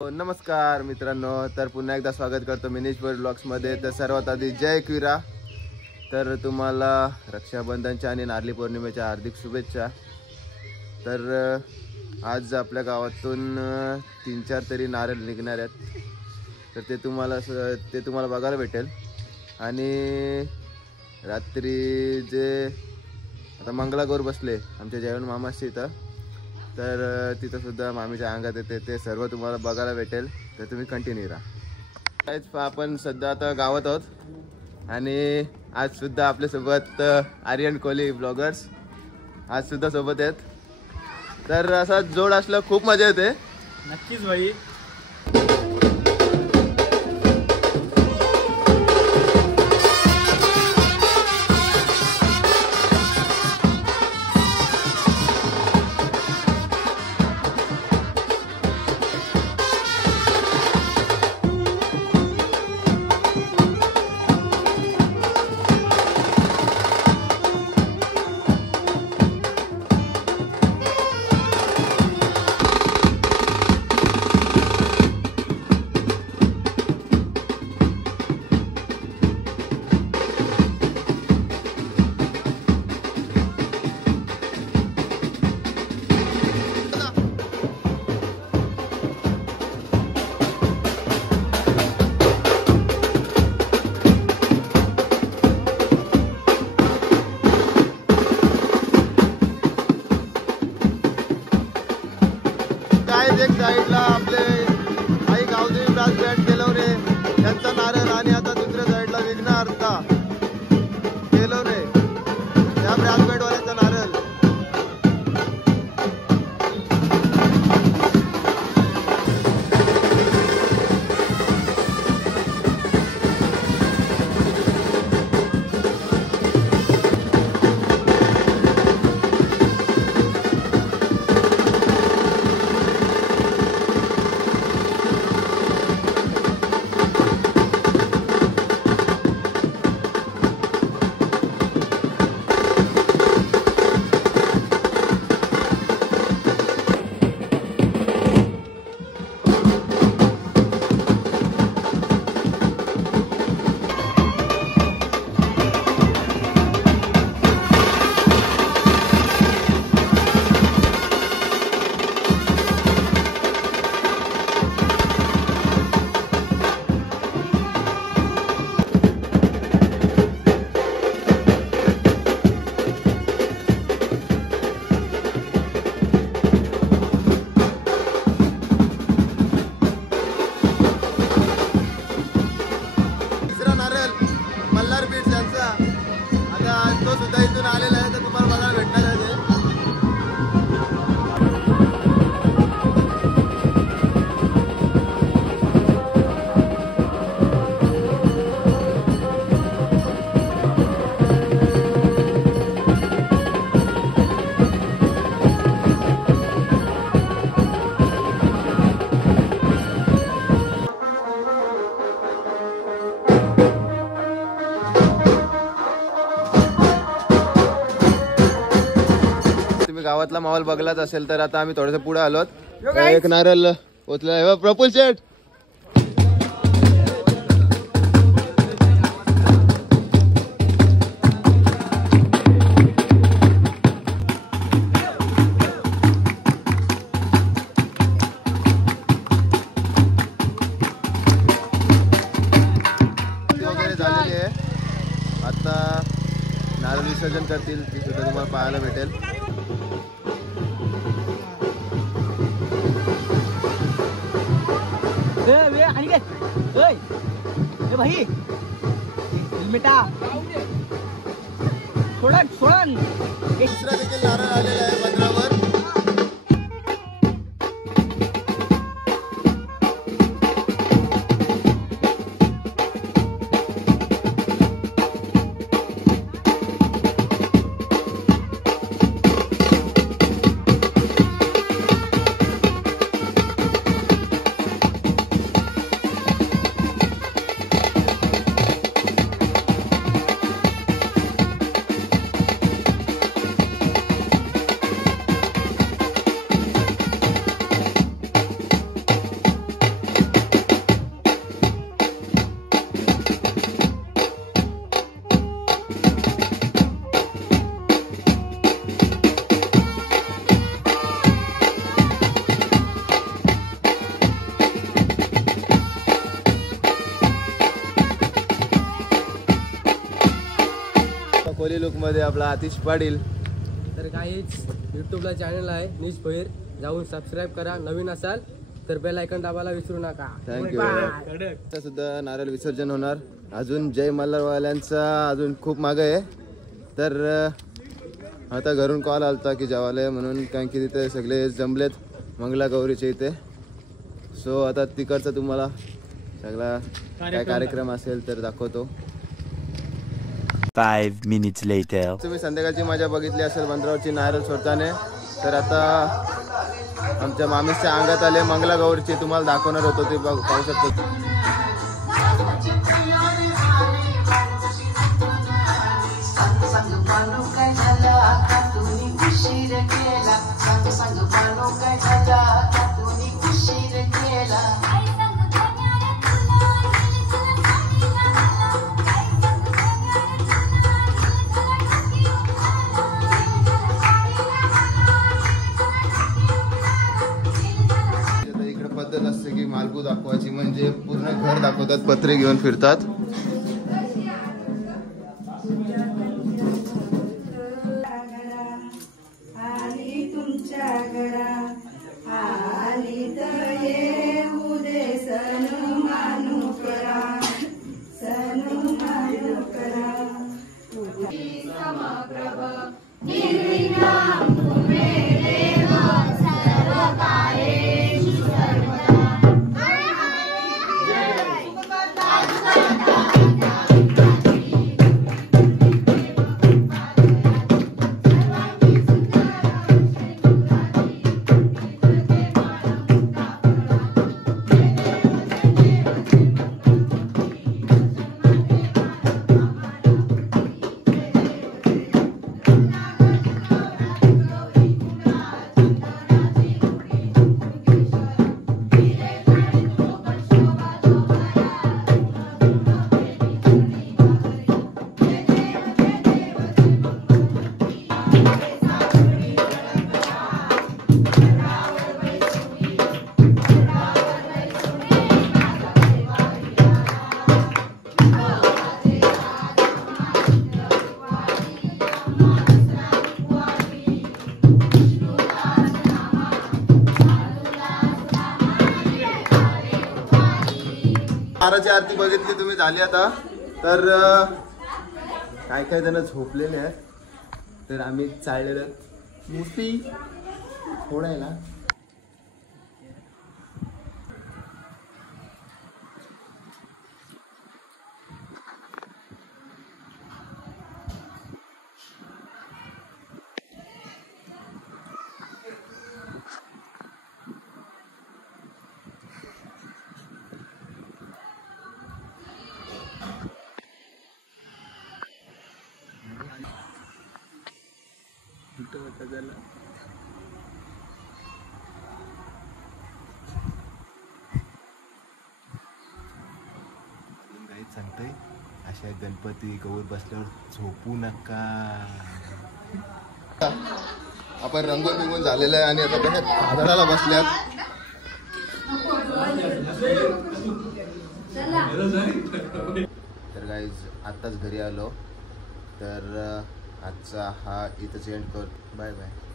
नमस्कार मित्रांनो, तर पुन्हा एकदा स्वागत करतो मिनीश्वर ब्लॉग्समध्ये। तर सर्वात आधी जय एकविरा। तर तुम्हाला रक्षाबंधनच्या आणि नारळी पौर्णिमेच्या हार्दिक शुभेच्छा। तर आज आपल्या गावातून 3-4 तरी नारळ निघणार आहेत, तर ते तुम्हाला बघायला भेटेल। आणि रात्री जे आता मंगलागौर बसले आमच्या जयवंत मामाशी इथं, तर तिथं सुद्धा मामीच्या अंगात येते, ते सर्व तुम्हाला बघायला भेटेल। तर तुम्ही कंटिन्यू राहा। आपण सध्या आता गावात आहोत आणि आज सुद्धा आपल्यासोबत आर्यन कोहली ब्लॉगर्स आज सुद्धा सोबत आहेत। तर असा जोड असला खूप मजा येते। नक्कीच भाई। एक साईडला आपले आई गावदेवी ब्रास बँड केलवणे त्यांचा नारळ, आणि आता दुसऱ्या साईडला विघ्नहर्ता केलवणे त्या ब्रास बँड वाल्यांचा नारळ। तो सुद्धा इथून आलेला आहे, तर तुम्हाला बघायला भेटणार आहे। गावातला माहोल बघलाच असेल, तर आता आम्ही थोडंसं पुढे आलोत। एक नारळ ओतला प्रफुल्ल शेठ। वगैरे झालेली आहे, आता नारळ विसर्जन करतील, ती सुद्धा तुम्हाला पाहायला भेटेल। भाई बेटा सोडन दुसरा देखील नारळ आलेला आहे बंदरावर। फॅमिली लुक मध्ये आपला आतिश पाटील. तर काहीच यूट्यूबला चॅनल आहे नीच भोईर, जाऊन सबस्क्राईब करा. नवीन असाल तर बेल आयकॉन दाबायला विसरू नका. थँक्यू. आता सुद्धा नारळ विसर्जन होणार. अजून जय मल्हारवाल्यांचा अजून खूप मागे आहे. तर आता घरून कॉल आलता की जेवायला म्हणून, कारण की तिथे सगळे जमलेत मंगला गौरीच्या इथे. सो आता तिकडचा तुम्हाला सगळा काय कार्यक्रम असेल तर दाखवतो. 5 minutes later. तुम्ही संध्याकाळची मजा बघितली असेल बंदरावरची नारळ सोडताना. तर आता आमच्या मामीच्या अंगात आले मंगला गौरीची, तुम्हाला दाखवणार होतो ते पाहू शकतो. पद्धत असते की मालगू दाखवायची, म्हणजे पूर्ण घर दाखवतात, पत्रे घेऊन फिरतात. महाराजची आरती बघितली तुम्ही झाली आता. तर काय काय जण झोपलेले आहेत, तर आम्ही चाललेलो मूर्ती फोडायला. सांगतोय अशा गणपती गौर बसल्यावर झोपू नका. आपण रंगून बिंगून झालेलं आहे आणि आता कशा धादाडाला बसल्यात. तर गाईज आत्ताच घरी आलो. तर आजचा हा इथंच एंड कर. Bye bye.